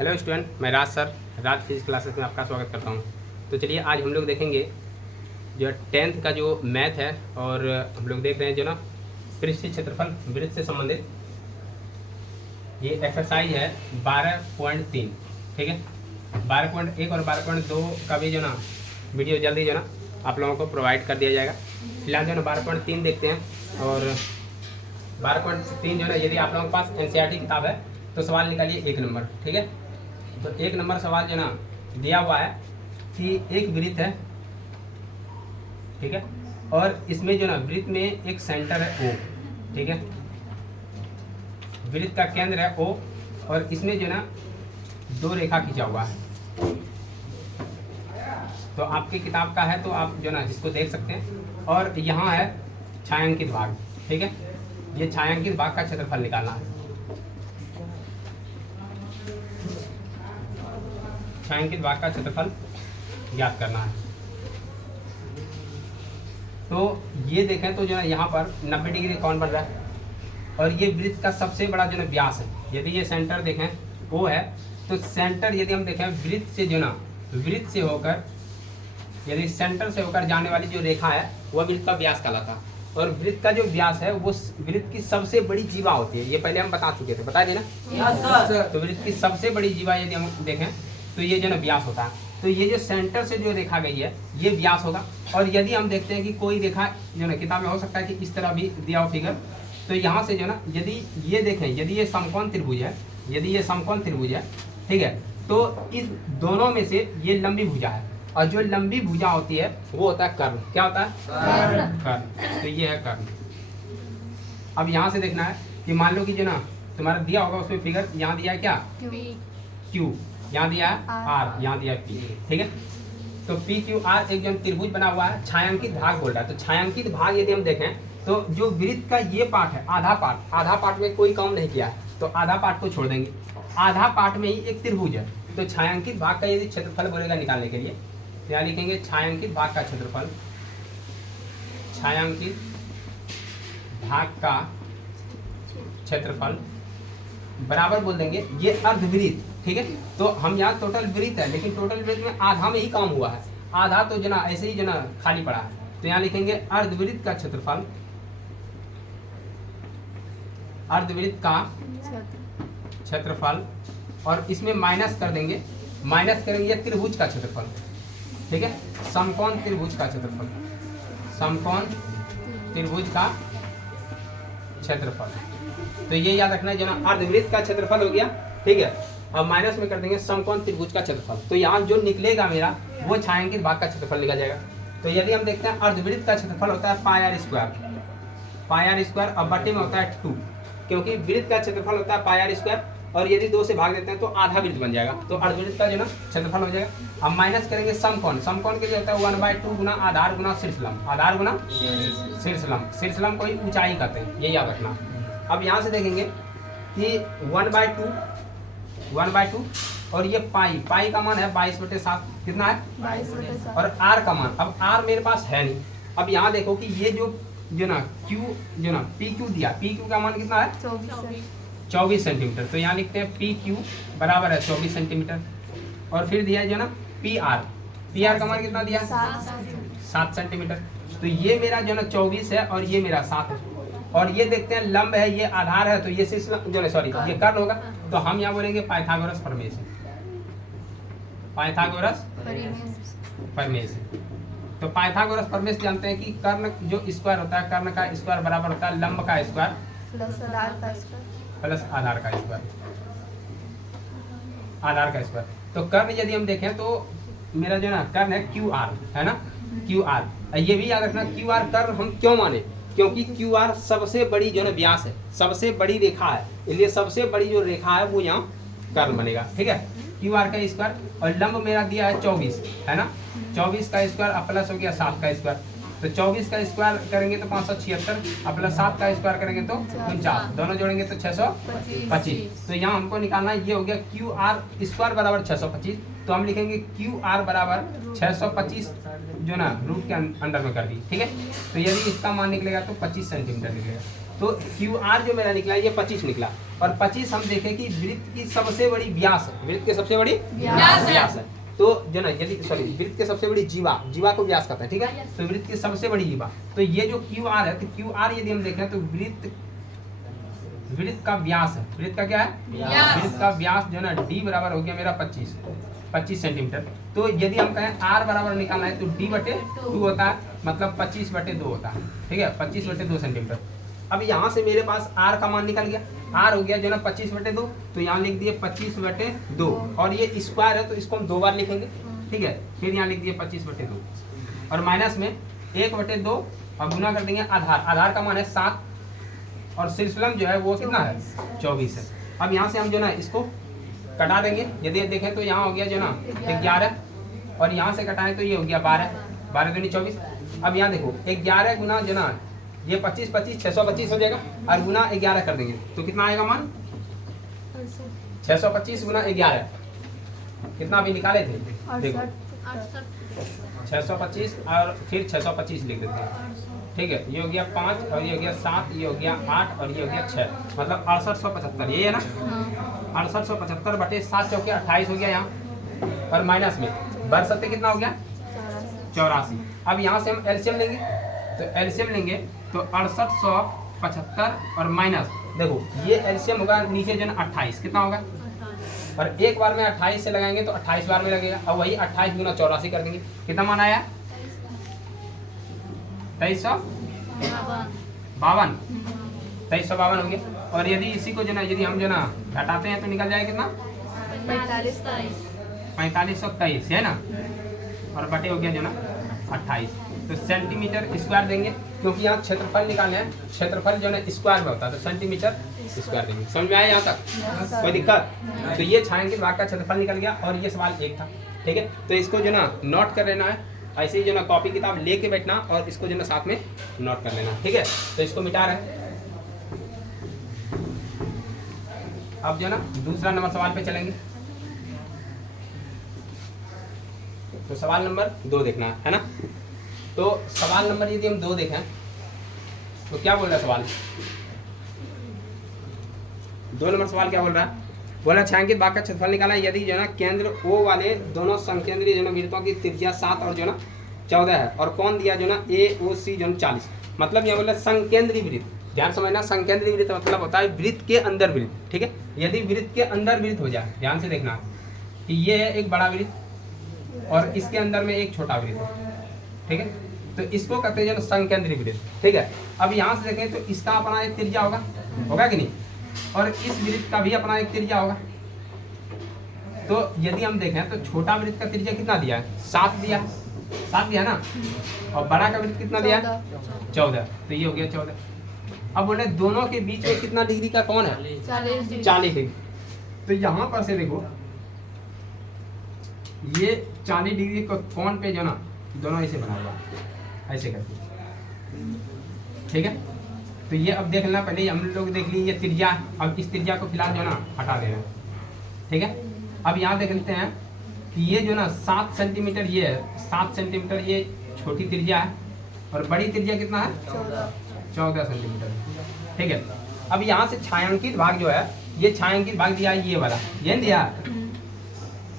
Hello student, मैं राज sir राज physics classes में आपका स्वागत करता हूं। तो चलिए आज हम लोग देखेंगे जो 10th का जो मैथ है, और हम लोग देख रहे हैं जो ना पृष्ठीय क्षेत्रफल वृत्त से संबंधित ये एक्सरसाइज है 12.3। ठीक है, 12.1 और 12.2 का भी जो ना वीडियो जल्दी जो ना आप लोगों को प्रोवाइड कर दिया जाएगा। फिलहाल जो ना 12.3 देखते हैं। और 12.3 जो है ना, यदि आप लोगों के पास NCERT किताब है तो सवाल निकालिए 1 नंबर। ठीक है, तो 1 नंबर सवाल जो ना दिया हुआ है कि एक वृत्त है, ठीक है, और इसमें जो ना वृत्त में एक सेंटर है O। ठीक है, वृत्त का केंद्र है O और इसमें जो ना 2 रेखा खींचा हुआ है। तो आपकी किताब का है तो आप जो ना इसको देख सकते हैं। और यहाँ है छायांकित भाग। ठीक है, ये छायांकित भाग का क्षेत्रफल निकालना है। छायांकित भाग का क्षेत्रफल ज्ञात करना है। तो ये देखें तो जो है यहाँ पर 90 डिग्री कौन बन रहा है, और ये वृत्त का सबसे बड़ा जो ना व्यास है। यदि ये सेंटर देखें वो है, तो सेंटर यदि हम देखें वृत्त से जो ना वृत्त से होकर, यदि सेंटर से होकर जाने वाली जो रेखा है वह वृत्त का व्यास कहलाता है। और वृत्त का जो व्यास है वो वृत्त की सबसे बड़ी जीवा होती है। ये पहले हम बता चुके थे, बता दिए ना। Yes sir. तो वृत्त की सबसे बड़ी जीवा यदि हम देखें तो ये जो ना व्यास होता है। तो ये जो सेंटर से जो रेखा गई है ये व्यास होगा। और यदि हम देखते हैं कि कोई रेखा जो ना किताब में हो सकता है कि इस तरह भी दिया हो फिगर, तो यहाँ से जो ना यदि ये देखें, यदि ये समकोण त्रिभुज है, यदि ये समकोण त्रिभुज है, ठीक है, तो इस दोनों में से ये लंबी भुजा है, और जो लंबी भुजा होती है वो होता है कर्ण। क्या होता है? कर्ण। तो ये है कर्ण। अब यहाँ से देखना है कि मान लो कि जो ना तुम्हारा दिया होगा उसमें फिगर, यहाँ दिया है क्या? Q, यहाँ दिया है R, यहाँ दिया है P। ठीक है, तो PQR एक जो त्रिभुज बना हुआ है, छायांकित भाग बोल रहा है। तो छायांकित भाग यदि हम देखें तो जो वृत्त का ये पार्ट है, आधा पार्ट में कोई काम नहीं किया है, तो आधा पार्ट को छोड़ देंगे। आधा पार्ट में ही एक त्रिभुज है। तो छायांकित भाग का यदि क्षेत्रफल बोलेगा निकालने के लिए, तो यहाँ लिखेंगे छायांकित भाग का क्षेत्रफल, छायांकित भाग का क्षेत्रफल बराबर बोल देंगे ये अर्धवृत्त। ठीक है, तो हम यहाँ टोटल वृत्त है, लेकिन टोटल वृत्त में आधा में ही काम हुआ है, आधा तो जना ऐसे ही जना खाली पड़ा है। तो यहाँ लिखेंगे अर्धवृत्त का क्षेत्रफल, अर्धवृत्त का क्षेत्रफल, और इसमें माइनस कर देंगे, माइनस करेंगे त्रिभुज का क्षेत्रफल। ठीक है, समकोण त्रिभुज का क्षेत्रफल, समकोण त्रिभुज का क्षेत्रफल। तो ये याद रखना है, जो ना अर्धवृत्त का क्षेत्रफल हो गया। ठीक है, अब माइनस में कर देंगे समकोण त्रिभुज का क्षेत्रफल। तो यहाँ जो निकलेगा मेरा वो छायांकित भाग का क्षेत्रफल निकल जाएगा। तो यदि हम देखते हैं अर्धवृत्त का क्षेत्रफल होता है पाई आर स्क्वायर, अब बटे में होता है 2, क्योंकि वृत्त का क्षेत्रफल होता है पाई आर स्क्वायर, और यदि 2 से भाग देते हैं तो आधा वृत्त बन जाएगा। तो अर्धवृत्त का जो ना क्षेत्रफल हो जाएगा। अब माइनस करेंगे समकोण, समकोण के लिए होता है 1/2 गुना आधार गुना शीर्षलंब, आधार गुना शीर्षलंब, शीर्षलंब को ही ऊंचाई कहते हैं, ये याद रखना। अब यहाँ से देखेंगे कि 1/2 और ये पाई का मान है 22/7, कितना है? 22/7। और आर का मान, अब आर मेरे पास है नहीं। अब यहाँ देखो कि ये जो ना Q जो ना PQ दिया, PQ का मान कितना है? 24 सेंटीमीटर। तो यहाँ लिखते हैं PQ बराबर है 24 सेंटीमीटर। और फिर दिया है जो ना PR का मान कितना दिया? 7 सेंटीमीटर। तो ये मेरा जो ना 24 है और ये मेरा 7 है। और ये देखते हैं लंब है, ये आधार है, तो ये जो सॉरी ये कर्ण होगा। तो हम यहाँ बोलेंगे पाइथागोरस प्रमेय से, पाइथागोरस प्रमेय से। तो पाइथागोरस प्रमेय से जानते हैं कि कर्ण जो स्क्वायर होता है, कर्ण का स्क्वायर बराबर होता है लंब का स्क्वायर प्लस आधार का स्क्वायर, आधार का स्क्वायर। तो कर्ण यदि हम देखें तो मेरा जो ना कर्ण है QR, है ना, QR। ये भी याद रखना QR कर्ण हम क्यों माने, क्योंकि QR सबसे बड़ी जो ना व्यास है, सबसे बड़ी रेखा है, इसलिए सबसे बड़ी जो रेखा है वो यहाँ कर्ण बनेगा। ठीक है, QR का स्क्वायर, और लंब मेरा दिया है 24, है ना, 24 का स्क्वायर अब प्लस हो गया 7 का स्क्वायर। तो 24 का स्क्वायर करेंगे तो 576, अब प्लस 7 का स्क्वायर करेंगे तो 49, दोनों जोड़ेंगे तो 625। तो यहाँ हमको निकालना ये हो गया QR स्क्वायर बराबर 625। तो हम लिखेंगे QR बराबर 625 जो ना रूट के अंडर में कर दी। ठीक है, तो यदि इसका मान निकलेगा तो 25 सेंटीमीटर निकलेगा। तो क्यू आर जो मेरा निकला ये 25 निकला, और 25 हम देखें कि वृत्त की सबसे बड़ी व्यास है, वृत्त की सबसे बड़ी व्यास है। तो जो ना यदि सॉरी वृत्त की सबसे बड़ी जीवा को व्यास कहते हैं, ठीक है। तो वृत्त की सबसे बड़ी जीवा, तो ये जो क्यू आर है, तो क्यू आर यदि हम देखें तो वृत्त का व्यास है। वृत्त का क्या है? वृत्त का व्यास जो ना डी बराबर हो गया मेरा 25 सेंटीमीटर। तो यदि हम कहें आर बराबर निकालना है तो डी बटे 2 होता है, मतलब 25 बटे 2 होता है, ठीक है, 25 बटे 2 सेंटीमीटर। अब यहाँ से मेरे पास आर का मान निकल गया, आर हो गया जो ना 25 बटे 2, तो यहाँ लिख दिए 25 बटे 2, और ये स्क्वायर है तो इसको हम 2 बार लिखेंगे, ठीक है। फिर यहाँ लिख दिए 25 बटे 2, और माइनस में 1 बटे 2 और गुना कर देंगे आधार का मान है 7, और सिरफलम जो है वो कितना है? 24 है। अब यहाँ से हम जो ना इसको कटा देंगे, यदि देखें तो यहाँ हो गया जो ना 11, और यहाँ से कटाएं तो ये हो गया 12 दूनी 24। अब यहाँ देखो 11 गुना जो ना ये 25 625 हो जाएगा, और गुना 11 कर देंगे तो कितना आएगा मान? 625 गुना 11 कितना अभी निकाले थे? देखो 625 और फिर 625 लिख देते हैं, ठीक है। ये हो गया 5 और ये हो गया 7, ये हो गया 8 और ये हो गया 6, मतलब 6875, ये है ना 6875 बटे 7 चौके 28 हो गया यहाँ, और माइनस में बरसते कितना हो गया? 84। अब यहाँ से हम एलसीएम लेंगे, तो एलसीएम लेंगे तो 6875 और माइनस देखो ये एलसीएम होगा नीचे जो ना 28 कितना होगा, और एक बार में 28 से लगाएंगे तो 28 बार में लगेगा, और वही 28 गुना 84 कर देंगे, कितना मान आया? 2352 हो गया। और यदि इसी को जो ना यदि हम जो ना घटाते हैं तो निकल जाएगा कितना? 4523 है ना, और बटे हो गया जो ना 28, तो सेंटीमीटर स्क्वायर देंगे, क्योंकि यहाँ क्षेत्रफल निकालना है, क्षेत्रफल जो है स्क्वायर में होता है, तो सेंटीमीटर स्क्वायर देंगे। समझ में आया यहाँ तक? कोई दिक्कत? तो ये छायांकित भाग का क्षेत्रफल निकल गया, और ये सवाल 1 था, ठीक है। तो इसको जो ना नोट कर लेना है, ऐसे ही जो ना कॉपी किताब लेके बैठना और इसको जो ना साथ में नोट कर लेना, ठीक है। तो इसको मिटा रहे हैं। अब जो ना दूसरा नंबर सवाल पे चलेंगे, तो सवाल नंबर 2 देखना है ना। तो सवाल नंबर यदि हम 2 देखें तो क्या बोल रहा है सवाल? 2 नंबर सवाल क्या बोल रहा है? बोला छायांकित भाग का क्षेत्रफल निकाला यदि जो ना केंद्र O वाले दोनों संकेंद्रीय जो ना वृत्तों की त्रिज्या 7 और जो ना 14 है, और कौन दिया जो ना AOC जो ना 40, मतलब यह बोला संकेंद्रीय वृत्त। ध्यान समझना, संकेंद्रीय वृत्त मतलब होता है वृत्त के अंदर वृत्त, ठीक है। यदि वृत्त के अंदर वृत्त हो जाए, ध्यान से देखना कि ये है एक बड़ा वृत्त और इसके अंदर में एक छोटा वृत्त है, ठीक है, तो इसको कहते हैं संकेंद्रीय वृत्त, ठीक है। अब यहाँ से देखें तो इसका अपना एक त्रिज्या होगा कि नहीं, और इस वृत्त का भी अपना एक त्रिज्या होगा। तो यदि हम देखें तो छोटा वृत्त का त्रिज्या कितना दिया है? 7 दिया ना, और बड़ा का वृत्त कितना दिया है? 14, तो ये हो गया 14। अब बोले दोनों के बीच में कितना डिग्री का कौन है? 40 डिग्री। तो यहाँ पर से देखो ये 40 डिग्री को कौन पे जो ना दोनों ऐसे बना हुआ, ऐसे करके, ठीक है। तो ये अब देख लेना, पहले हम लोग देख ली ये त्रिज्या, अब इस त्रिज्या को फिलहाल जो ना हटा देना, ठीक है। अब यहाँ देख लेते हैं कि ये जो ना 7 सेंटीमीटर ये है, 7 सेंटीमीटर ये छोटी त्रिज्या है, और बड़ी त्रिज्या कितना है? 14 सेंटीमीटर, ठीक है। अब यहाँ से छायांकित भाग जो है, ये छायांकित भाग दिया है ये वाला, ये नहीं दिया?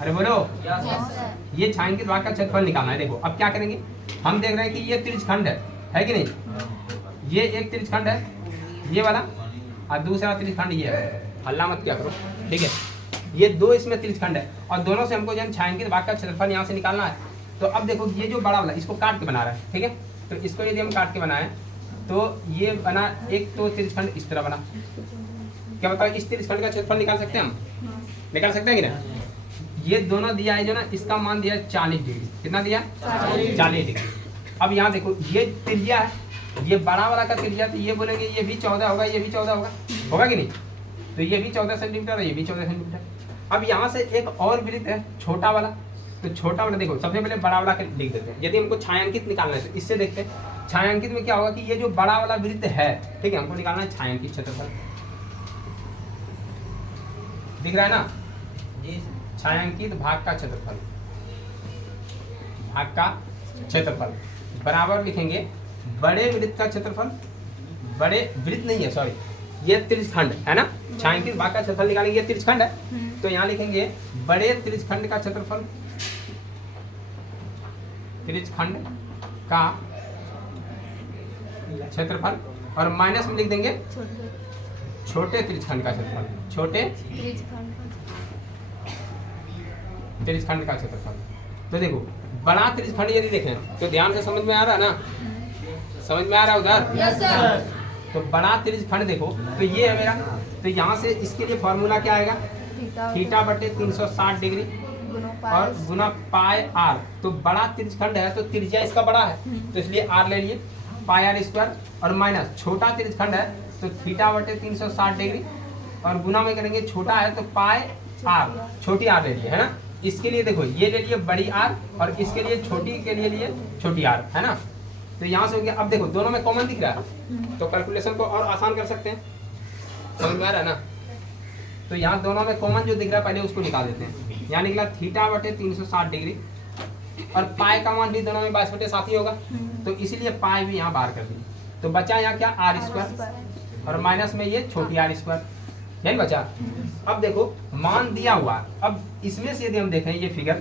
अरे बोलो, ये छायांकित भाग का क्षेत्रफल निकालना है। देखो अब क्या करेंगे, हम देख रहे हैं कि ये त्रिज्यखंड है कि नहीं, ये एक त्रिज्यखंड है ये वाला, और दूसरा त्रिज्यखंड ये है, हल्ला मत क्या करो, ठीक है। ये 2 इसमें त्रिज्यखंड है, और दोनों से हमको जो छायांकित भाग का क्षेत्रफल यहाँ से निकालना है। तो अब देखो ये जो बड़ा वाला इसको काट के बना रहा है, ठीक है। तो इसको यदि हम काट के बनाएं तो ये बना एक तो त्रिज्यखंड इस तरह बना, क्या बताओ इस त्रिज्यखंड का क्षेत्रफल निकाल सकते हैं हम? निकाल सकते हैं कि ना? ये दोनों दिया है जो ना, इसका मान दिया है 40 डिग्री, कितना दिया? 40 डिग्री। अब यहाँ देखो ये त्रिज्या है, ये बड़ा वाला का त्रिज्या, तो ये बोलेंगे ये भी 14 होगा, ये भी 14 होगा कि नहीं? तो ये भी 14 सेंटीमीटर है, ये भी 14 सेंटीमीटर। अब यहाँ से एक और वृत्त है छोटा वाला, तो छोटा वाला देखो सबसे पहले बड़ा वाला लिख देते हैं। यदि हमको छायांकित निकालना है तो इससे देखते हैं छायांकित में क्या होगा कि ये जो बड़ा वाला वृत्त है, ठीक है, हमको निकालना है छायांकित क्षेत्रफल, दिख रहा है ना? छायांकित भाग का क्षेत्रफल, भाग का क्षेत्रफल बराबर लिखेंगे बड़े वृत्त का क्षेत्रफल बड़े वृत्त नहीं है, सॉरी, ये त्रिज्यखंड है ना, छायांकित भाग का क्षेत्रफल निकालेंगे, ये त्रिज्यखंड है। तो यहाँ लिखेंगे बड़े त्रिज्यखंड का क्षेत्रफल, त्रिज्यखंड का क्षेत्रफल, और माइनस में लिख देंगे छोटे त्रिज्यखंड का क्षेत्रफल, छोटे त्रिज्यखंड का क्षेत्रफल। तो देखो बड़ा त्रिज्यखंड यदि देखें तो ध्यान से समझ में आ रहा है ना, समझ में आ रहा है उधर? Yes sir. तो बड़ा त्रिज्यखंड देखो तो ये है मेरा, तो यहाँ से इसके लिए फॉर्मूला क्या आएगा, थीटा बटे 360 डिग्री और गुना पाई आर। तो बड़ा त्रिज्यखंड है तो त्रिज्या इसका बड़ा है, तो इसलिए आर ले लिए, पाई आर स्क्वायर, और माइनस छोटा त्रिज्यखंड है तो थीटा बटे 360 डिग्री और गुना में करेंगे, छोटा है तो पाई आर, छोटी आर ले लिए, है ना। इसके लिए देखो ये ले लिए बड़ी आर और इसके लिए छोटी के लिए छोटी आर, है ना। तो यहाँ से हो गया। अब देखो दोनों में कॉमन दिख रहा है तो कैलकुलेशन को और आसान कर सकते हैं, समझ में आ रहा है ना। तो यहाँ दोनों में कॉमन जो दिख रहा है पहले उसको निकाल देते हैं। यहाँ निकला थीटा बटे 360 डिग्री और पाई का मान भी दोनों में 22/7 ही होगा, तो इसीलिए पाई भी यहाँ बाहर कर दी। तो बचा यहाँ क्या, आर स्क्वायर, और माइनस में ये छोटी आर स्क्वायर, नहीं बचा। अब देखो मान दिया हुआ, अब इसमें से यदि हम देखें ये फिगर,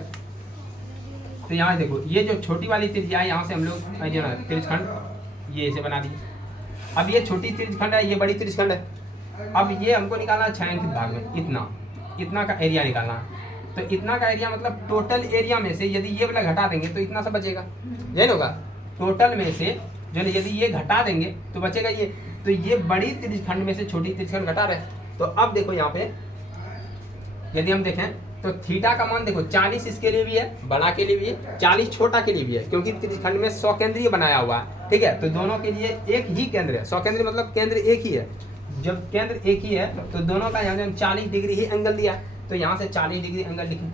तो यहाँ देखो ये जो छोटी वाली त्रिज्या है यहाँ से हम लोग जो ना त्रिज्यखंड ये इसे बना दिए। अब ये छोटी त्रिज्यखंड है, ये बड़ी त्रिज्यखंड है। अब ये हमको निकालना है छायांकित भाग में, इतना का एरिया निकालना है। तो इतना का एरिया मतलब टोटल एरिया में से यदि ये वाला घटा देंगे तो इतना सा बचेगा, यही होगा। टोटल में से जो यदि ये घटा देंगे तो बचेगा ये। तो ये बड़ी त्रिज्यखंड में से छोटी त्रिज्यखंड घटा रहे। तो अब देखो यहाँ पे यदि हम देखें तो थीटा का मान देखो 40 इसके लिए भी है, बड़ा के लिए भी है, 40 छोटा के लिए भी है, क्योंकि त्रिज्यखंड में 100 केंद्रीय बनाया हुआ है, ठीक है। तो दोनों के लिए एक ही केंद्र है, 100 केंद्र मतलब केंद्र एक ही है। जब केंद्र एक ही है तो दोनों का यहाँ 40 डिग्री ही एंगल दिया, तो यहाँ से 40 डिग्री एंगल लिखें,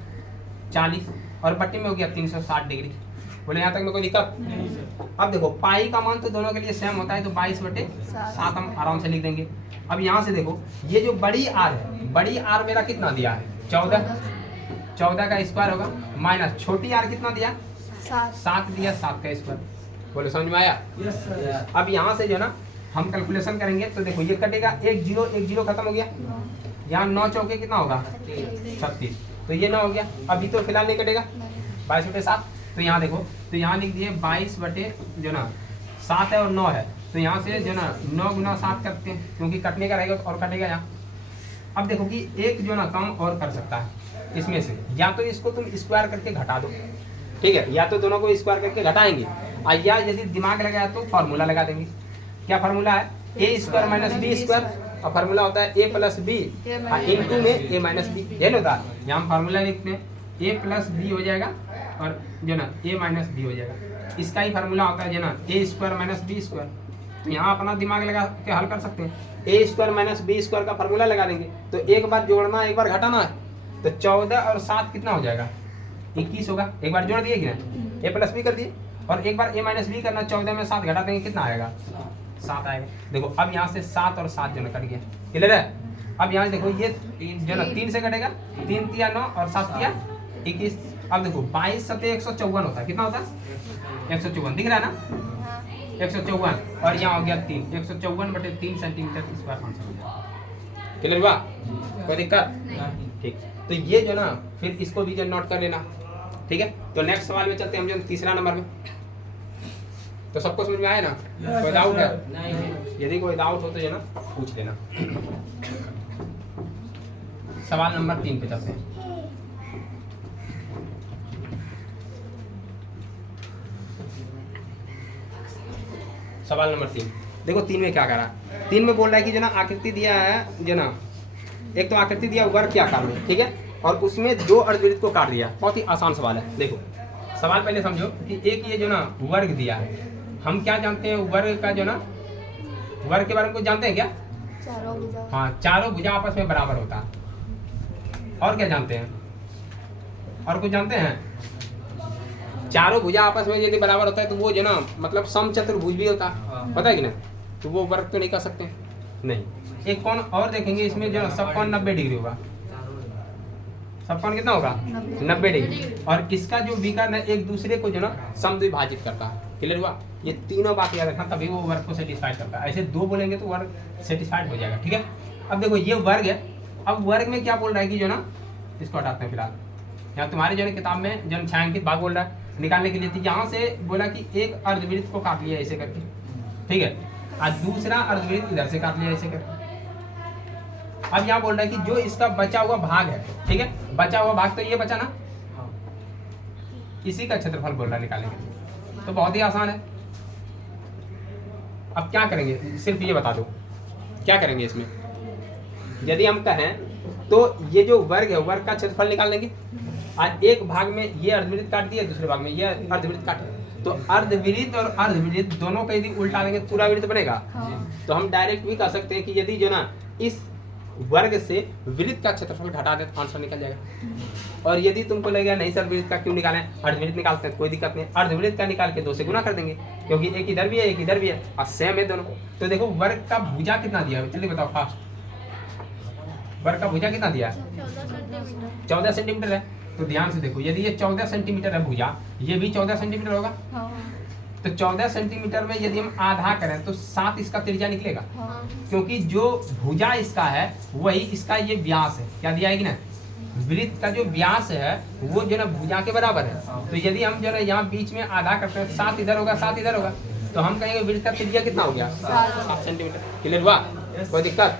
40 और बट्टी में हो गया 360 डिग्री। बोले यहाँ तक में कोई दिक्कत? अब देखो पाई का मान तो दोनों के लिए सेम होता है, तो 22/7 हम आराम से लिख देंगे। अब यहाँ से देखो ये जो बड़ी आर है, बड़ी आर मेरा कितना दिया है, 14 का स्क्वायर होगा, माइनस छोटी आर कितना दिया, 7 दिया, 7 का स्क्वायर। बोले समझ में आया? Yes sir. अब यहाँ से जो ना हम कैलकुलेशन करेंगे तो देखो ये कटेगा, 1 0 खत्म हो गया, यहाँ 9 चौके कितना होगा, 36, तो ये 9 हो गया। अभी तो फिलहाल नहीं कटेगा, 22/7। तो यहाँ देखो, तो यहाँ लिख दिए 22/7 है और 9 है, तो यहाँ से जो ना 9 गुना 7 करते हैं, क्योंकि कटने का रहेगा और कटेगा यहाँ। अब देखो कि एक जो ना काम और कर सकता है इसमें से, या तो इसको तुम स्क्वायर करके घटा दो, ठीक है, या तो दोनों को स्क्वायर करके घटाएंगे, और या यदि दिमाग लगाया तो फॉर्मूला लगा देंगे। क्या फॉर्मूला है, a square minus b square, और फॉर्मूला होता है a प्लस बी इंटू में a माइनस बी, ये होता है। यहाँ हम फॉर्मूला लिखते हैं a प्लस बी हो जाएगा और जो ना a माइनस बी हो जाएगा। इसका ही फार्मूला होता है जो ना a square minus b square. तो यहाँ अपना दिमाग लगा के हल कर सकते हैं। a square minus b square का फार्मूला लगा देंगे, तो एक बार जोड़ना एक बार घटाना है, तो 14 और 7 कितना हो जाएगा, 21 होगा। एक बार जोड़ दिए कि ना, a प्लस बी कर दिए, और एक बार a माइनस बी करना, 14 में 7 घटा देंगे कितना आएगा, 7 आएगा। देखो अब यहाँ से 7 और 7 जो ना कट गया, क्लियर है। अब यहाँ देखो ये जो ना 3 से कटेगा, 3 तिया 9 और 7 तिया 21। अब देखो 22 सते 154 होता है, कितना होता है 154, दिख रहा है ना 154, और यहाँ हो गया 3, 154/3 सेंटीमीटर स्क्वायर आंसर हो गया। क्लियर हुआ, कोई दिक्कत? ठीक, तो ये जो ना फिर इसको भी जो नोट कर लेना, ठीक है। तो नेक्स्ट सवाल में चलते हैं हम जो तीसरा नंबर में। तो सबको समझ में आया ना, कोई डाउट है? यदि कोई डाउट हो तो जो ना पूछ लेना। सवाल नंबर 3 पे चलते हैं। सवाल नंबर 3 देखो, 3 में क्या करा, 3 में बोल रहा है कि जो ना आकृति दिया है जो ना, एक तो आकृति दिया वर्ग के आकार में, ठीक है, और उसमें 2 अर्धवृत्त को काट दिया। बहुत ही आसान सवाल है। देखो सवाल पहले समझो कि एक ये जो ना वर्ग दिया है, हम क्या जानते हैं वर्ग का जो ना, वर्ग के बारे में कुछ जानते हैं क्या? हाँ, चारों भुजा आपस में बराबर होता है। और क्या जानते हैं, और कुछ जानते हैं? चारों भुजा आपस में यदि बराबर होता है तो वो जो ना मतलब समचतुर्भुज भी होता है, पता है कि ना। तो वो वर्ग तो नहीं कर सकते, नहीं। एक कोण और देखेंगे इसमें जो सब कोण 90 डिग्री होगा, सब कोण कितना होगा 90 डिग्री, और इसका जो विकर्ण है एक दूसरे को जो ना समद्विभाजित करता है, क्लियर हुआ? ये तीनों बात याद रखना, तभी वो वर्ग को सेटिस्फाइड करता है। ऐसे दो बोलेंगे तो वर्ग सेटिस्फाइड हो जाएगा, ठीक है। अब देखो ये वर्ग है, अब वर्ग में क्या बोल रहा है कि जो ना, इसको हटाते हैं फिलहाल। यहाँ तुम्हारे जो है किताब में जो छायांकित भाग बोल रहा है निकालने के लिए, तो यहाँ से बोला कि एक अर्धवृत्त को काट लिया ऐसे करके, ठीक है, और दूसरा अर्धवृत्त इधर से काट लिया ऐसे करके। अब यहाँ बोल रहा है कि जो इसका बचा हुआ भाग है, ठीक है, बचा हुआ भाग तो ये बचा ना, इसी का क्षेत्रफल बोल रहा है निकालने के लिए। तो बहुत ही आसान है। अब क्या करेंगे, सिर्फ ये बता दो क्या करेंगे इसमें। यदि हम कहें तो ये जो वर्ग है, वर्ग का क्षेत्रफल निकाल लेंगे, और एक भाग में ये अर्धवृत्त काट दिया, दूसरे भाग में ये अर्धवृत्त काटे, तो अर्धवृत्त और अर्धवृत्त दोनों का यदि उल्टा देंगे तो पूरा वृत्त बनेगा। तो हम डायरेक्ट भी कह सकते हैं कि यदि जो ना इस वर्ग से वृत्त का क्षेत्रफल घटा दे तो आंसर निकल जाएगा। और यदि तुमको लगेगा नहीं सर वृत्त का क्यों निकालें, अर्धवृत्त निकालते हैं, कोई दिक्कत नहीं, अर्धवृत्त का निकाल के 2 से गुना कर देंगे, क्योंकि एक इधर भी है एक इधर भी है और सेम है दोनों। तो देखो वर्ग का भुजा कितना दिया है, जल्दी बताओ फास्ट। वर्ग का भुजा कितना दिया है? 14 सेंटीमीटर है। तो ध्यान से देखो, यदि ये 14 सेंटीमीटर है भुजा, ये भी 14 सेंटीमीटर होगा। तो 14 सेंटीमीटर में यदि हम आधा करें तो 7 इसका त्रिज्या निकलेगा, क्योंकि जो भुजा इसका है वही इसका ये व्यास है। क्या दिया है कि ना, वृत्त का जो व्यास है वो जो ना भुजा के बराबर है। तो यदि हम जो ना यहाँ बीच में आधा करते हैं, 7 इधर होगा 7 इधर होगा, तो हम कहेंगे वृत्त का त्रिज्या कितना हो गया, 7 सेंटीमीटर। क्लियर हुआ? कोई दिक्कत?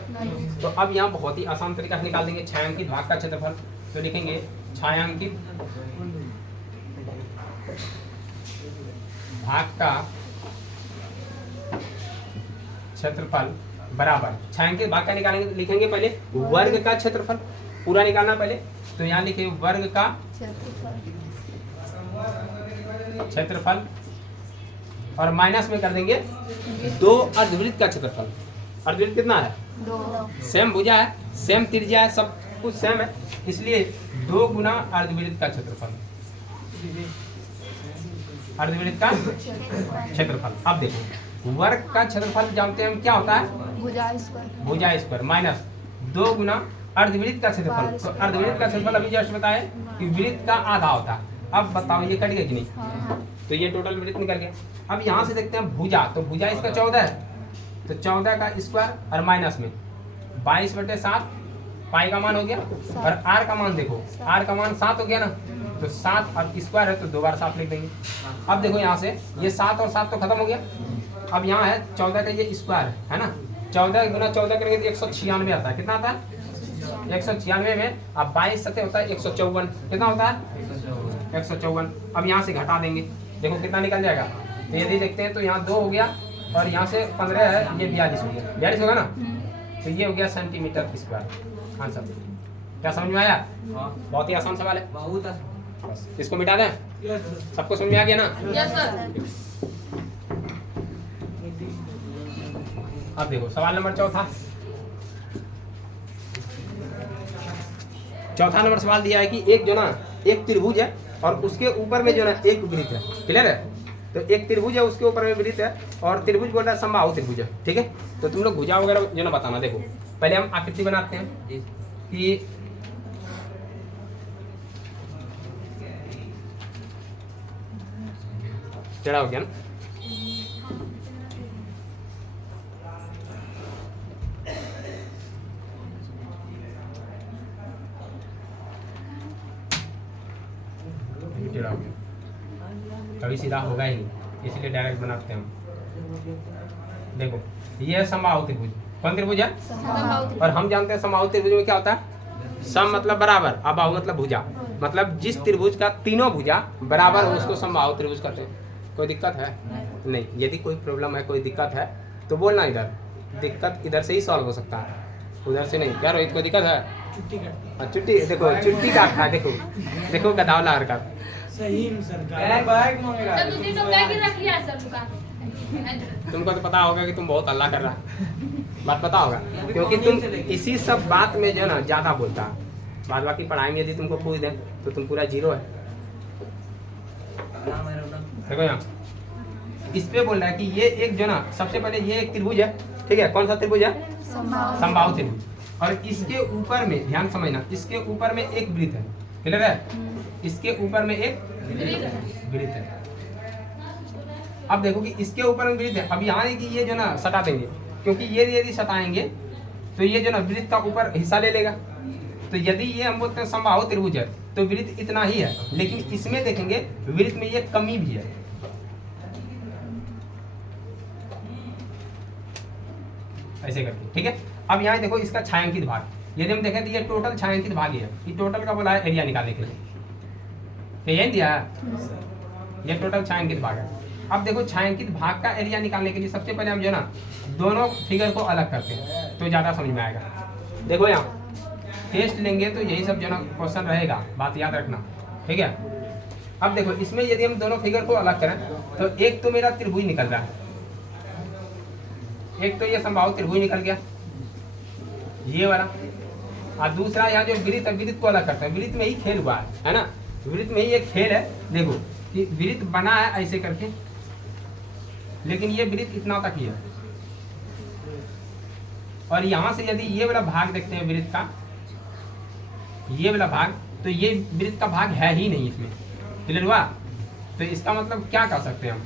तो अब यहाँ बहुत ही आसान तरीका से निकाल देंगे छायांकित भाग का क्षेत्रफल। तो लिखेंगे छायांकित भाग का क्षेत्रफल बराबर, छायांकित भाग का निकालेंगे, लिखेंगे पहले वर्ग का क्षेत्रफल, पूरा निकालना पहले। तो यहाँ लिखे वर्ग का क्षेत्रफल और माइनस में कर देंगे 2 अर्धवृत्त का क्षेत्रफल। अर्धवृत्त कितना है? 2। सेम भुजा है, सेम त्रिज्या है, सब कुछ सेम है, इसलिए 2 गुना अर्धवृत्त का क्षेत्रफल, अर्धवृत्त का क्षेत्रफल। अब देखो वर्ग का क्षेत्रफल जानते हैं हम क्या होता है, भुजा स्क्वायर माइनस 2 गुना अर्धवृत्त का क्षेत्रफल। तो अर्धवृत्त का क्षेत्रफल अभी जस्ट बताए कि वृत्त का आधा होता है। अब बताओ ये कट गया कि नहीं? तो ये टोटल वृत्त निकल गया। अब यहाँ से देखते हैं भुजा, तो भुजा इसका 14 है, तो 14 का स्क्वायर और माइनस में 22/7 पाई का मान हो गया, और आर का मान देखो, आर का मान 7 हो गया ना, तो 7 अब स्क्वायर है तो 2 बार 7 लिख देंगे। अब देखो यहाँ से ये 7 और 7 तो खत्म हो गया। अब यहाँ है 14 का ये स्क्वायर है ना, 14 गुना 14 करेंगे तो 196 आता है। कितना आता है? 196 में अब 22 सत्ते होता है 154। कितना होता है? 154। अब यहाँ से घटा देंगे, देखो कितना निकल जाएगा। तो यदि देखते हैं तो यहाँ 2 हो गया और यहाँ से 15 है, ये 42 हो गया, 42 होगा ना, तो ये हो गया सेंटीमीटर स्क्वायर आंसर। क्या समझ में आया? बहुत ही आसान सवाल है, बहुत आसान। बस इसको मिटा दें, सबको समझ में आ गया ना? Yes sir. अब देखो सवाल नंबर चौथा नंबर सवाल दिया है कि एक जो ना एक त्रिभुज है और उसके ऊपर में जो ना एक वृत्त है। क्लियर है? तो एक त्रिभुज है उसके ऊपर में वृत्त है और त्रिभुज बोल रहा है समबाहु त्रिभुज है। ठीक है, तो तुम लोग भुजा वगैरह जो ना बताना। देखो पहले हम आकृति बनाते हैं कि टेढ़ा हो गया ना, टेढ़ा हो गया, कभी सीधा होगा ही नहीं, इसलिए डायरेक्ट बनाते हैं हम। देखो ये है समबाहु त्रिभुज। कौन त्रिभुज है? और हम जानते हैं समबाहु त्रिभुज में क्या होता है? सम मतलब बराबर, अबाहु मतलब भुजा, मतलब जिस त्रिभुज का तीनों भुजा बराबर हो उसको समबाहु त्रिभुज कहते हैं। कोई दिक्कत है? नहीं। यदि कोई प्रॉब्लम है, कोई दिक्कत है तो बोलना, इधर दिक्कत इधर से ही सॉल्व हो सकता है, उधर से नहीं। क्या रोहित, कोई दिक्कत है? चुट्टी देखो, चुट्टी काटता है, देखो देखो गदावला हरकत। तुमको तो पता होगा कि तुम बहुत हल्ला कर रहा है, बात पता होगा, क्योंकि तुम इसी सब बात में जो है ना ज्यादा बोलता है। बाद बाकी पढ़ाई में यदि तुमको पूछ दें तो तुम पूरा जीरो है। देखो यहाँ इस पे बोल रहा है कि ये एक जो ना, सबसे पहले ये एक त्रिभुज है। ठीक है, कौन सा त्रिभुज है? समबाहु त्रिभुज। और इसके ऊपर में ध्यान समझना, इसके ऊपर में एक वृत्त है। क्लियर है? इसके ऊपर में एक वृत्त है। अब देखो कि इसके ऊपर में वृत्त है, अब यहाँ की ये जो ना सटा देंगे, क्योंकि ये यदि सटाएंगे तो ये जो ना वृत्त का ऊपर हिस्सा ले लेगा। तो यदि ये हम बोलते हैं समबाहु त्रिभुज है तो वृत्त इतना ही है, लेकिन इसमें देखेंगे वृत्त में ये कमी भी है। ऐसे करके, ठीक है। अब यहाँ देखो इसका छायांकित भाग, यदि हम देखें तो ये टोटल छायांकित भाग ही है। ये टोटल का बोला है एरिया निकालने के लिए, यही दिया है, ये टोटल छायांकित भाग है। अब देखो छायांकित भाग का एरिया निकालने के लिए सबसे पहले हम जो ना दोनों फिगर को अलग करते हैं तो ज़्यादा समझ में आएगा। देखो यहाँ टेस्ट लेंगे तो यही सब जो ना क्वेश्चन रहेगा, बात याद रखना, ठीक है। अब देखो इसमें यदि हम दोनों फिगर को अलग करें तो एक तो मेरा त्रिभुज निकल रहा है, एक तो ये समबाहु त्रिभुज निकल गया ये वाला, और दूसरा यहाँ जो वृत्त है, वृत्त को अलग करते हैं। वृत्त में ही खेल हुआ है ना, वृत्त में ही एक खेल है। देखो कि वृत्त बना है ऐसे करके, लेकिन ये वृत्त इतना तक ही है, और यहाँ से यदि ये वाला भाग देखते हैं वृत्त का, ये वाला भाग, तो ये वृत्त का भाग है ही नहीं इसमें, क्लियर हुआ। तो इसका मतलब क्या कर सकते हैं हम,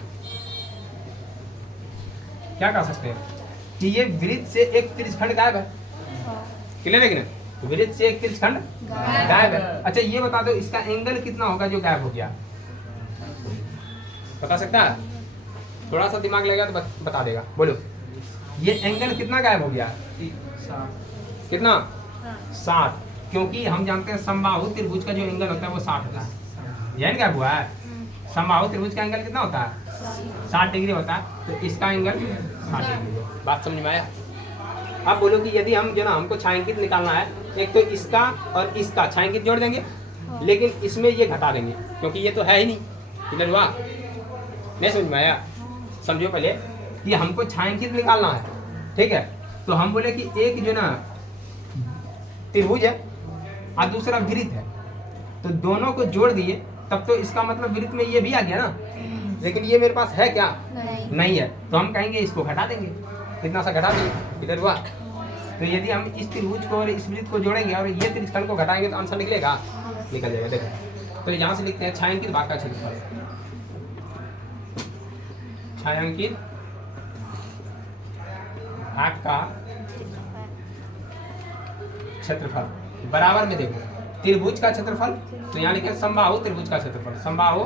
क्या कर सकते हैं कि ये वृत्त से एक त्रिज्यखंड गायब है, क्लियर है कि नहीं, वृत्त से एक त्रिज्यखंड गायब है। अच्छा ये बता दो इसका एंगल कितना होगा जो गायब हो गया, बता सकता है? थोड़ा सा दिमाग लगेगा तो बता देगा, बोलो। ये एंगल कितना गायब हो गया, कितना 60, क्योंकि हम जानते हैं समबाहु त्रिभुज का जो एंगल होता है वो 60 होता है, यही गायब हुआ है। समबाहु त्रिभुज का एंगल कितना होता है 60 डिग्री होता है, तो इसका एंगल 60 डिग्री। बात समझ में आया? अब बोलो कि यदि हम जो ना हमको छायांकित निकालना है, एक तो इसका और इसका छायांकित जोड़ देंगे, लेकिन इसमें ये घटा देंगे क्योंकि ये तो है ही नहीं, क्लियर हुआ? नहीं समझ में आया? समझो पहले कि हमको छायांकित निकालना है, ठीक है। तो हम बोले कि एक जो ना त्रिभुज है और दूसरा वृत्त है, तो दोनों को जोड़ दिए तब तो इसका मतलब वृत्त में ये भी आ गया ना, लेकिन ये मेरे पास है क्या, नहीं है, तो हम कहेंगे इसको घटा देंगे, इतना सा घटा देंगे, इधर हुआ। तो यदि हम इस त्रिभुज को और इस वृत्त को जोड़ेंगे और ये त्रिज्यखंड को घटाएंगे तो आंसर निकलेगा, निकल जाएगा। देखो तो यहाँ से लिखते हैं छायांकित भाग का क्षेत्रफल, छायांकित भाग का क्षेत्रफल बराबर में देखो त्रिभुज का क्षेत्रफल, तो यहाँ लिखे समबाहु त्रिभुज का क्षेत्रफल, समबाहु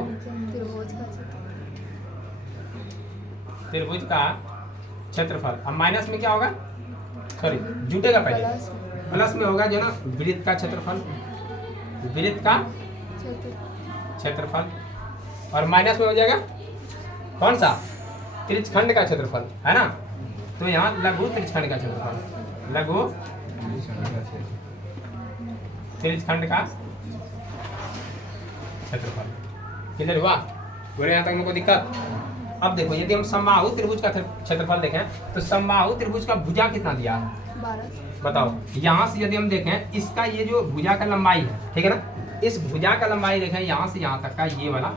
त्रिभुज का क्षेत्रफल। अब माइनस में क्या होगा, सॉरी जुटेगा पहले, प्लस में होगा जो ना वृत्त का क्षेत्रफल, वृत्त का क्षेत्रफल, और माइनस में हो जाएगा कौन सा, त्रिज्यखंड का क्षेत्रफल, है ना। तो यहाँ लघु त्रिज्यखंड का क्षेत्रफल, लघु त्रिज्यखंड का क्षेत्रफल, क्लियर हुआ? बोले यहाँ तक मेरे को दिक्कत? अब देखो यदि हम समबाहु त्रिभुज का क्षेत्रफल देखें तो समबाहु त्रिभुज का भुजा कितना दिया है, बताओ। यहाँ से यदि हम देखें इसका ये जो भुजा का लंबाई है, ठीक है ना, इस भुजा का लंबाई देखें यहाँ से यहाँ तक का ये वाला,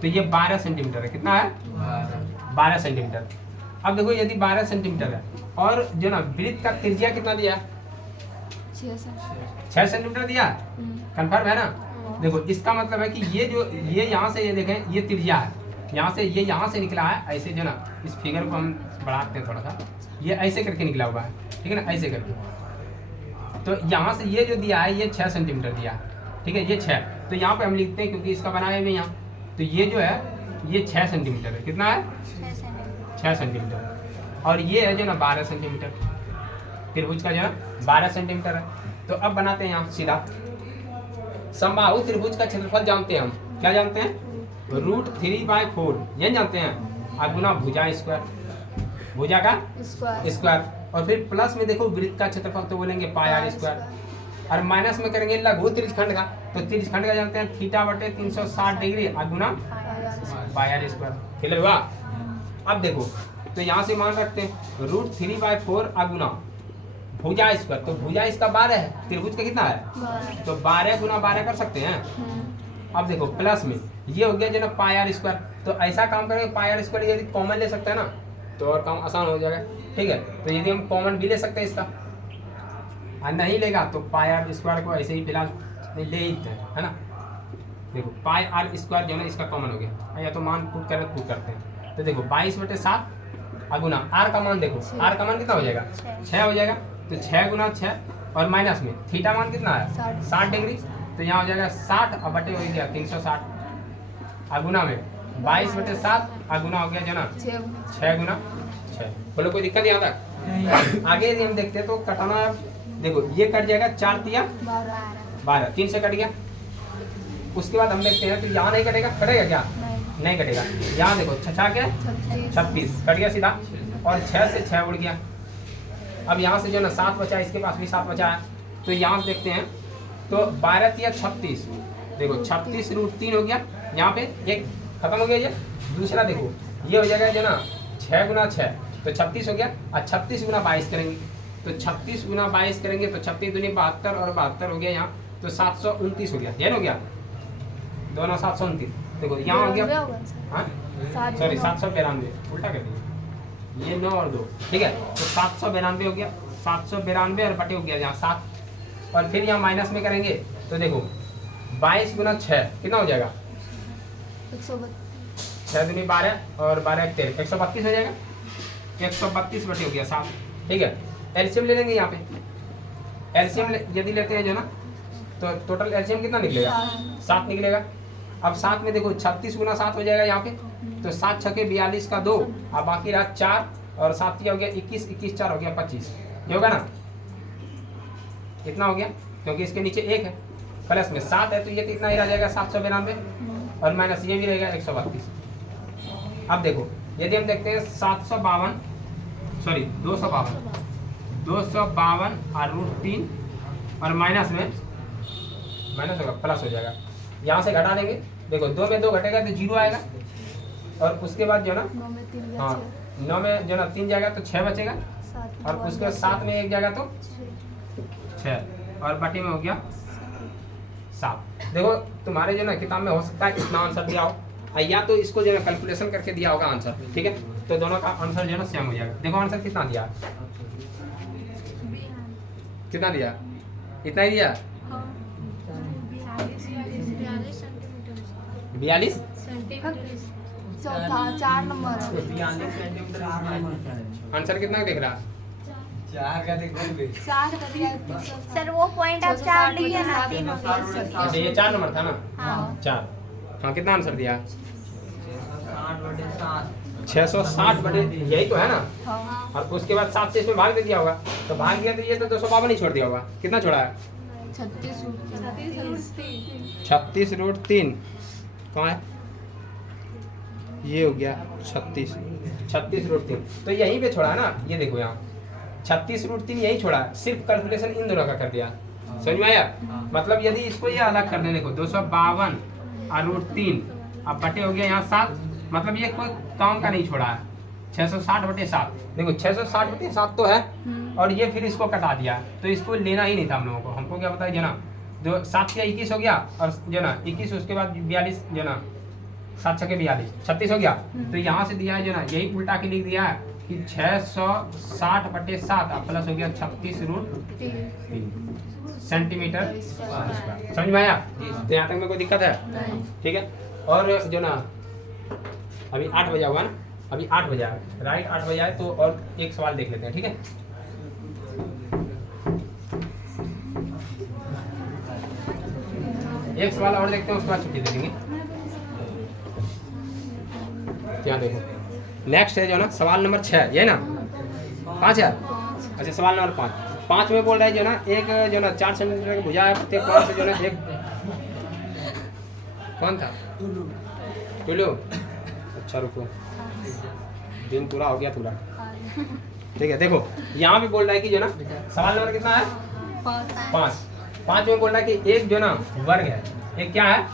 तो ये 12 सेंटीमीटर है, कितना है 12 सेंटीमीटर। अब देखो यदि 12 सेंटीमीटर है और जो ना वृत्त का त्रिज्या कितना दिया, 6 सेंटीमीटर दिया, कन्फर्म है ना। देखो इसका मतलब है कि ये जो ये यहाँ से ये देखें ये त्रिज्या है, यहाँ से ये यहाँ से निकला है ऐसे, जो ना इस फिगर को हम बढ़ाते हैं थोड़ा सा, ये ऐसे करके निकला हुआ है, ठीक है ना, ऐसे करके। तो यहाँ से ये जो दिया है ये 6 सेंटीमीटर दिया है, ठीक है, ये 6, तो यहाँ पे हम लिखते हैं क्योंकि इसका बनाया हुआ यहाँ, तो ये जो है ये 6 सेंटीमीटर है, कितना है 6 सेंटीमीटर, और ये है जो ना 12 सेंटीमीटर, त्रिभुज का जो है 12 सेंटीमीटर है। तो अब बनाते हैं यहाँ सीधा, समबाहु त्रिभुज का क्षेत्रफल जानते हैं हम, क्या जानते हैं, √3/4 ये जानते हैं, और गुना भुजा स्क्वायर, भुजा का स्क्वायर, और फिर प्लस में देखो वृत्त का क्षेत्रफल तो बोलेंगे πr स्क्वायर, और माइनस में करेंगे लघु त्रिज्यखंड का, तो त्रिज्यखंड का जानते हैं θ/360 डिग्री, और गुना πr स्क्वायर, क्लियर हुआ? अब देखो तो यहाँ से मान रखते हैं √3/4 गुना भुजा स्क्वायर, तो भुजा इसका 12 है, त्रिभुज का कितना है, तो 12 गुना 12 कर सकते हैं। अब देखो प्लस में ये हो गया जो ना πr स्क्वायर, तो ऐसा काम करेंगे πr स्क्वायर यदि कॉमन ले सकते हैं ना तो और काम आसान हो जाएगा, ठीक है। तो यदि हम कॉमन भी ले सकते हैं इसका, और नहीं लेगा तो πr स्क्वायर को ऐसे ही फिलहाल ले ही है ना। देखो πr स्क्वायर जो है ना इसका कॉमन हो गया, या तो मान पुट करते हैं, तो देखो 22/7 गुना आर का मान देखो, आर का मान कितना हो जाएगा 6 हो जाएगा। तो 6 गुना 6 और माइनस में थीटा मान कितना है 60 डिग्री, तो यहाँ हो जाएगा 60 और बटे हो गया 360 गुना में 22/7 गुना हो गया जो ना 6 गुना 6। बोलो कोई दिक्कत यहाँ तक? आगे यदि हम देखते हैं तो कटाना, देखो ये कट जाएगा 4 तिया 12, 3 से कट गया। उसके बाद हम देखते हैं तो यहाँ नहीं कटेगा, कटेगा क्या नहीं कटेगा। यहाँ देखो 6 के 26 कट गया सीधा, और 6 से 6 उड़ गया। अब यहाँ से जो ना 7 बचा, इसके पास भी 7 बचा है, तो यहाँ से देखते हैं तो 12 तिया 36, देखो 36√3 हो गया। यहाँ पे एक खत्म हो गया ये। दूसरा देखो ये हो जाएगा जो ना 6 गुना 6 तो 36 हो गया, और 36 गुना 22 करेंगे तो 36 गुना 22 करेंगे तो 36 दूनी 72 और 72 हो गया यहाँ, तो 729 हो गया। ध्यान हो गया, दोनों 729। देखो यहाँ हो गया, हाँ सॉरी 792, उल्टा कर दिया, ये 9 और 2 ठीक है, तो 792 हो गया। 792 और बटे हो गया यहाँ 7, और फिर यहाँ माइनस में करेंगे तो देखो 22 गुना 6 कितना हो जाएगा 6 दूनी 12 और 12 13, 132 हो जाएगा। 132 बटे हो गया 7, ठीक है। एलसीएम ले लेंगे यहाँ पे। एलसीएम यदि लेते हैं जो ना तो टोटल एलसीएम कितना निकलेगा 7 निकलेगा। अब 7 में देखो 36 गुना 7 हो जाएगा यहाँ पे, तो 7 छके 42 का 2, अब बाकी रहा 4 और 7 हो गया 21, 21 4 हो गया 25, ये होगा ना, कितना हो गया क्योंकि इसके नीचे 1 है, प्लस में 7 है तो ये कितना ही रह जाएगा 792, और माइनस ये भी रहेगा 132। अब देखो यदि हम देखते हैं 252 और √3 और माइनस में माइनस होगा प्लस हो जाएगा, यहाँ से घटा देंगे। देखो 2 में 2 घटेगा तो 0 आएगा, और उसके बाद जो ना हाँ 9 में जो ना 3 जाएगा तो 6 बचेगा, और उसके बाद 7 में 1 जाएगा तो 6, और बटे में हो गया 7। देखो तुम्हारे जो ना किताब में हो सकता है इतना आंसर दिया हो, या तो इसको जो है कैलकुलेशन करके दिया होगा आंसर, ठीक है, तो दोनों का आंसर जो है ना सेम हो जाएगा। देखो आंसर कितना दिया, कितना दिया, इतना ही दिया 42 4 नंबर आंसर कितना दिख रहा 4 का देखोगे सर वो पॉइंट आप 4 लिए ना 3 हो गया सर। अच्छा ये 4 नंबर था ना, हाँ 4। हाँ कितना आंसर दिया 60/7 660 बटे, यही तो है ना, हाँ और उसके बाद 7 से इसमें भाग दे दिया होगा, तो भाग दिया तो ये तो 252 ही छोड़ दिया होगा। कितना छोड़ा है 36√3 कहाँ है, ये हो गया 36√3, तो यहीं पे छोड़ा है ना, ये देखो यहाँ 36√3 यही छोड़ा है, सिर्फ कैलकुलेशन इन दोनों का कर दिया। समझ में आया? मतलब यदि इसको ये अलग कर दें, देखो 252 और √3 अब बटे हो गया यहाँ 7, मतलब ये कोई काम का नहीं छोड़ा है। 660/7 देखो 660/7 तो है, और ये फिर इसको कटा दिया, तो इसको लेना ही नहीं था हम लोगों को। हमको क्या बताया जना, जो 7 के 21 हो गया, और जो ना 21 उसके बाद 42 जो ना 7 छके 42 36 हो गया, तो यहाँ से दिया है जो ना यही उल्टा के लिख दिया है कि 660/7 प्लस हो गया 36√3 सेंटीमीटर स्क्वायर। समझ में आया? तो यहाँ तक में कोई दिक्कत है? ठीक है। और जो ना अभी 8 बजा हुआ ना, अभी 8 बजा है, राइट 8 बजा है, तो और एक सवाल देख लेते हैं, ठीक है। एक सवाल और देखते हैं, उसके बाद छुट्टी दे देंगे। क्या देखो नेक्स्ट है जो ना सवाल नंबर 6, ये ना 5 है। अच्छा सवाल नंबर 5 में बोल रहा है जो ना एक जो ना 4 सेंटीमीटर की भुजा है, प्रत्येक कोण से जो ना एक कौन था टुल्लू। अच्छा रुको, दिन पूरा हो गया पूरा, ठीक है। देखो यहाँ पे बोल रहा है कि जो ना सवाल नंबर कितना है 5 में बोल रहा है कि एक जो ना वर्ग है, एक क्या है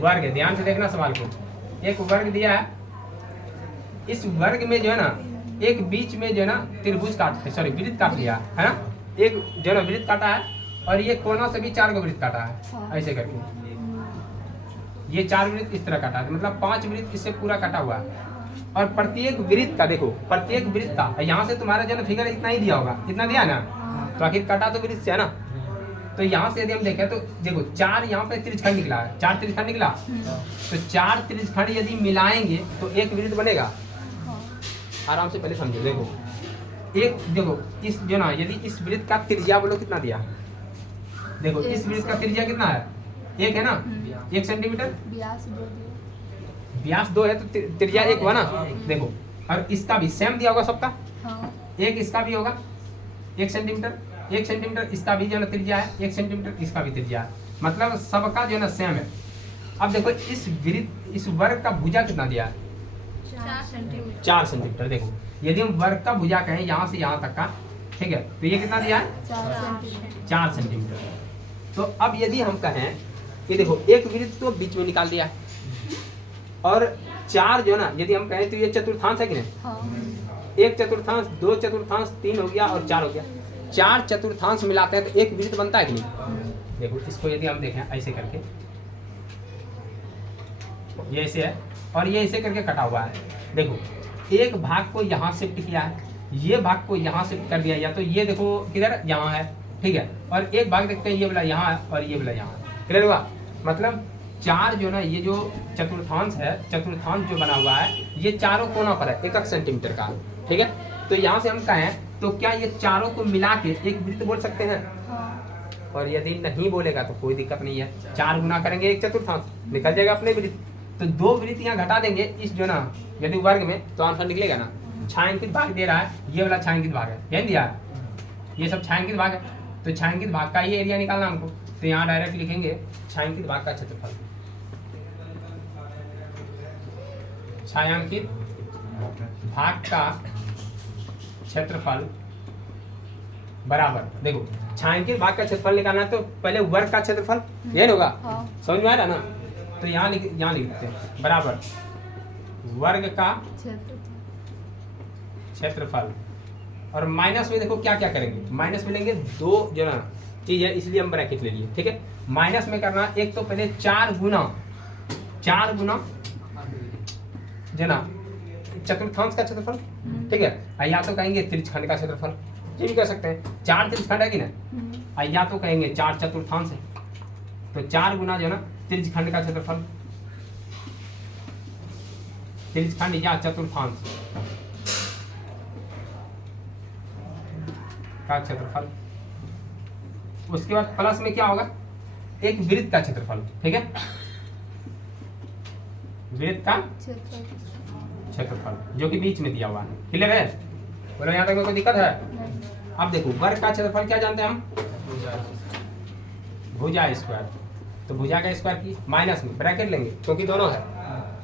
वर्ग है। ध्यान से देखना सवाल को, एक वर्ग दिया है, इस वर्ग में जो है ना एक बीच में जो है ना त्रिभुज काट सॉरी वृत्त काट लिया है ना, एक जो है ना वृत्त काटा है, और ये कोना से भी 4 को वृत्त काटा है, ऐसे करके ये 4 वृत्त इस तरह काटा है, मतलब 5 वृत्त इससे पूरा काटा हुआ है। और प्रत्येक वृत्त का देखो, प्रत्येक वृत्त का यहाँ से तुम्हारा जो ना फिगर इतना ही दिया होगा, इतना दिया ना, तो आखिर कटा तो वृत्त से है ना, तो यहाँ से यदि हम देखें तो देखो 4 यहाँ पे त्रिज्यखंड निकला है, 4 त्रिज्यखंड निकला, तो 4 त्रिज्यखंड यदि मिलाएंगे तो एक वृत्त बनेगा। आराम से पहले समझो, देखो एक देखो इस जो ना यदि इस वृत्त का त्रिज्या बोलो कितना दिया, देखो इस वृत्त का त्रिज्या कितना है, 1 है ना, 1 सेंटीमीटर, व्यास 2 है तो त्रिज्या 1 हुआ ना। देखो और इसका भी सेम दिया होगा सबका, एक इसका भी होगा 1 सेंटीमीटर, 1 सेंटीमीटर इसका भी जो है त्रिज्या है, 1 सेंटीमीटर इसका भी त्रिज्या है, मतलब सबका जो है ना सेम है। अब देखो इस वृत्त इस वर्ग का भुजा कितना दिया है, 4 सेंटीमीटर। देखो यदि हम वर्ग का भुजा कहें यहाँ से यहाँ तक का, ठीक है, तो ये कितना दिया है 4 सेंटीमीटर। तो अब यदि हम कहें कि देखो एक वृत्त तो बीच में निकाल दिया है और 4 जो ना यदि हम कहें तो ये चतुर्थांश है कि नहीं, 1 चतुर्थांश, 2 चतुर्थांश, 3 हो गया और 4 हो गया, 4 चतुर्थांश मिलाते हैं तो एक वृत्त बनता है कि नहीं। देखो इसको यदि हम देखें ऐसे करके, ये ऐसे है और ये ऐसे करके कटा हुआ है। देखो एक भाग को यहाँ शिफ्ट किया है, ये भाग को यहाँ शिफ्ट कर दिया, या तो ये देखो किधर यहाँ है, ठीक है, और एक भाग देखते हैं ये वाला यहाँ है और ये वाला यहाँ है। क्लियर हुआ, मतलब 4 जो ना ये जो चतुर्थांश है, चतुर्थांश जो बना हुआ है ये चारों कोना पर है 1 सेंटीमीटर का, ठीक है। तो यहाँ से हम कहें तो क्या ये चारों को मिला के एक वृत्त बोल सकते हैं, और यदि नहीं बोलेगा तो कोई दिक्कत नहीं है, 4 गुना करेंगे 1 चतुर्थांश निकल जाएगा अपने वृत्त। तो 2 वृत्त यहाँ घटा देंगे इस जो ना यदि वर्ग में तो आंसर निकलेगा ना। छायांकित भाग दे रहा है, ये वाला छायांकित भाग है, यही दिया है, ये सब छायांकित भाग है, तो छायांकित भाग का ये एरिया निकालना हमको, तो यहाँ डायरेक्ट लिखेंगे छायांकित भाग का क्षेत्रफल, छायांकित भाग का क्षेत्रफल बराबर, देखो छायांकित भाग का क्षेत्रफल निकालना है तो पहले वर्ग का क्षेत्रफल ये होगा, समझ में आ रहा ना। तो यहाँ लिख देते हैं बराबर वर्ग का क्षेत्रफल, और माइनस में देखो क्या क्या करेंगे, माइनस में लेंगे 2 जो ना चीज है इसलिए हम ब्रैकेट ले लिए, ठीक है। माइनस में करना एक तो पहले 4 गुना जो ना चतुर्थांश का क्षेत्रफल, ठीक है, या तो कहेंगे त्रिज्यखंड का क्षेत्रफल, ये भी कह सकते हैं, 4 त्रिज्यखंड है कि ना, या तो कहेंगे 4 चतुर्थांश है, तो 4 गुना जो ना त्रिज्यखंड का क्षेत्रफल, त्रिज्यखंड या चतुर्थांश का क्षेत्रफल। उसके बाद प्लस में क्या होगा, एक वृत्त का क्षेत्रफल, ठीक है, वृत्त का क्षेत्रफल जो कि बीच में दिया हुआ है। क्लियर है, बोलो यहाँ तक में कोई दिक्कत है। अब देखो वर्ग का क्षेत्रफल क्या जानते हैं हम, भुजा स्क्वायर, तो भुजा का स्क्वायर की माइनस में ब्रैकेट लेंगे क्योंकि दोनों है।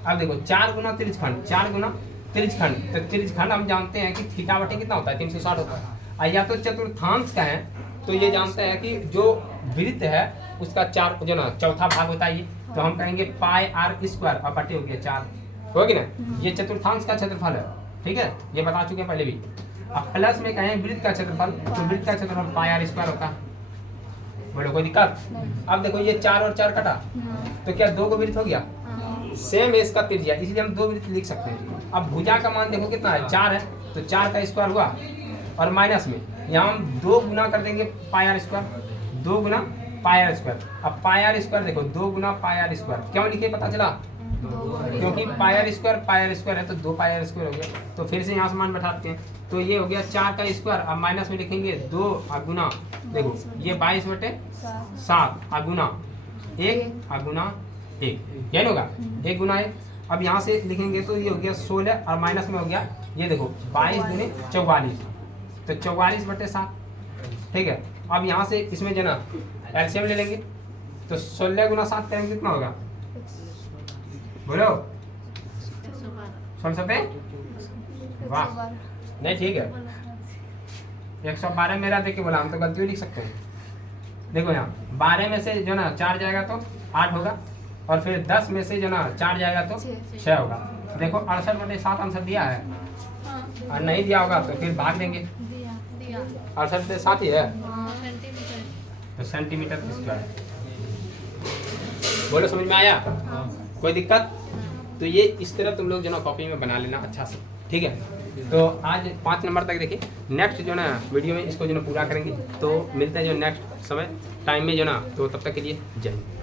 अब देखो 4 गुना त्रिज्यखंड, 4 गुना त्रिज्यखंड, तो त्रिज्यखंड हम जानते हैं कि थीटा बटे कितना होता है 360 होता है, या तो चतुर्थांश का है तो ये जानते हैं कि जो वृत्त है उसका 4 जो ना चौथा भाग होता है ये, तो हम कहेंगे पाई आर स्क्वायर, अब बटे हो गया 4, होगी ना, ये चतुर्थांश का क्षेत्रफल है, ठीक है, ये बता चुके हैं पहले भी। अब प्लस में कहें वृत्त का क्षेत्रफल, तो वृत्त का क्षेत्रफल पाई आर स्क्वायर होता है, बोलो कोई दिक्कत। अब देखो ये 4 और 4 कटा तो क्या 2 को वृत्त हो गया, सेम है इसका त्रिज्या, इसलिए हम 2 वृत्त लिख सकते हैं। अब भुजा का मान देखो कितना है, 4 है, तो 4 का स्क्वायर हुआ, और माइनस में यहाँ हम 2 गुना कर देंगे पाई आर स्क्वायर, 2 गुना पाई आर स्क्वायर। अब पाई आर स्क्वायर देखो 2 गुना पाई आर स्क्वायर क्यों लिखे पता चला, क्योंकि पाई आर स्क्वायर है तो 2 पाई आर स्क्वायर हो गया, तो फिर से यहाँ से मान बैठाते हैं, तो ये हो गया 4 का स्क्वायर, अब माइनस में लिखेंगे 2 गुना, देखो ये 22/7 गुना 1 यही होगा 1 गुना 1। अब यहाँ से लिखेंगे तो ये हो गया 16 और माइनस में हो गया ये देखो 22 दूनी 44, तो 44/7, ठीक है। अब यहाँ से इसमें जो ना एलसीएम ले लेंगे तो 16 गुना 7 करेंगे कितना होगा, बोलो 16 पे, वाह नहीं ठीक है, 112 मेरा देख के बोला, हम तो गलती लिख सकते हैं। देखो यहाँ 12 में से जो ना 4 जाएगा तो 8 होगा, और फिर 10 में से जो ना 4 जाएगा तो 6 होगा। देखो 68/7 आंसर दिया है, और नहीं दिया होगा तो फिर भाग देंगे, 68/7 ही है, तो सेंटीमीटर स्क्वायर। बोलो समझ में आया, कोई दिक्कत। तो ये इस तरह तुम लोग जो ना कॉपी में बना लेना अच्छा से, ठीक है। तो आज 5 नंबर तक देखिए, नेक्स्ट जो ना वीडियो में इसको जो ना पूरा करेंगे, तो मिलते हैं जो नेक्स्ट समय। टाइम में जो ना, तो तब तक के लिए जय हिंद।